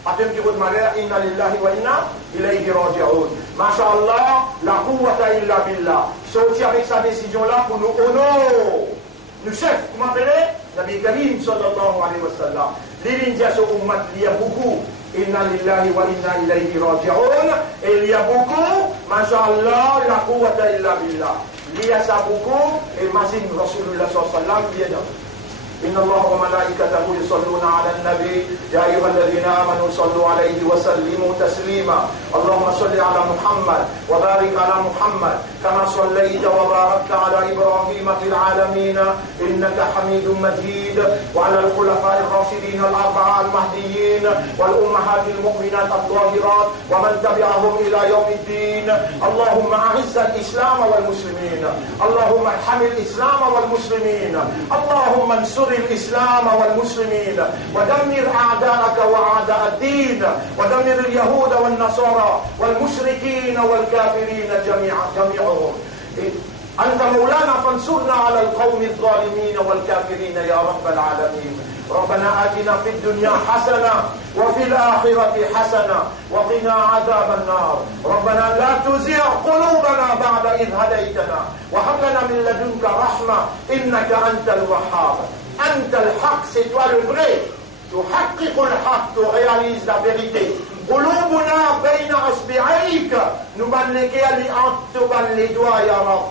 Après un petit peu de malheur, inna lillahi wa inna ilayhi raji'un. Masha'Allah, la quwwata illa billah. Sortir avec sa décision là pour nous honorer. Le chef, vous m'appelez Nabi Karim sallallahu alayhi wa sallam. L'India sur Ummat, il y a beaucoup. Inna lillahi wa inna ilayhi raji'un. Et il y a beaucoup, masha'Allah, la quwwata illa billah. Il y a ça beaucoup, et Mazin Rasulullah sallallahu alayhi wa sallam, il y a dans. إن الله وملائكته يصلون على النبي يا أيها الذين آمنوا صلوا عليه وسلموا تسليما اللهم صل على محمد وبارك على محمد كما صليت وباركت على إبراهيم في العالمين إنك حميد مجيد وعلى الخلفاء الراشدين الأربعة المهديين والأمهات المؤمنات الطاهرات ومن تبعهم إلى يوم الدين اللهم أعز الإسلام والمسلمين اللهم ارحم الإسلام والمسلمين اللهم انصر الإسلام والمسلمين ودمر أعداءك وأعداء الدين ودمر اليهود والنصارى والمشركين والكافرين جميعهم أنت مولانا فانصرنا على القوم الظالمين والكافرين يا رب العالمين ربنا آتنا في الدنيا حسنة وفي الآخرة حسنة وقنا عذاب النار ربنا لا تزغ قلوبنا بعد إذ هديتنا وهب لنا من لدنك رحمة إنك أنت الوهاب. أنت الحق, c'est toi le vrai. تحقق الحق, tu réalises la vérité. قلوبنا بين أصبعيك, nous بنلك les doigts يا رب.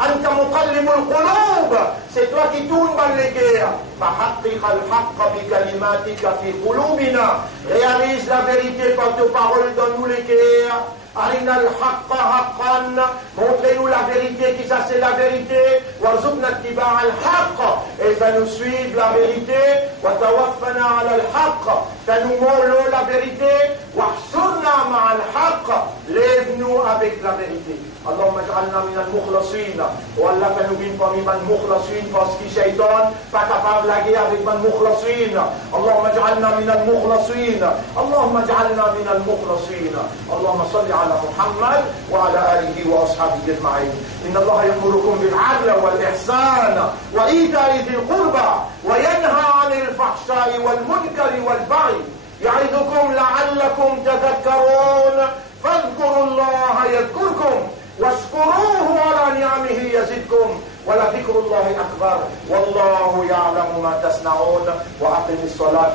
أنت مقلب القلوب, c'est toi qui tourne les cœurs. فحقق الحق بكلماتك في قلوبنا, réalise la vérité par tes paroles dans nous les cœurs. أرنا الحق حقا, montrez-nous la vérité qui ça c'est la vérité. وارزقنا اتباع الحق, et ça nous suive la vérité. وتوفنا على الحق, ça nous mollo la vérité. واحشرنا مع الحق, lève-nous avec la vérité. اللهم اجعلنا من المخلصين, والله كانوا بين parmi من مخلصين parce que شيطان pas capable de guerre avec من مخلصين. اللهم اجعلنا من المخلصين, اللهم اجعلنا من المخلصين. اللهم صل على محمد وعلى آله وأصحابه أجمعين. إن الله يأمركم بالعدل والإحسان وإيتاء ذي القربى وينهى عن الفحشاء والمنكر والبغي يعظكم لعلكم تذكرون. فاذكروا الله يذكركم واشكروه على نعمه يزدكم ولذكر الله أكبر والله يعلم ما تصنعون. وأقم الصلاة,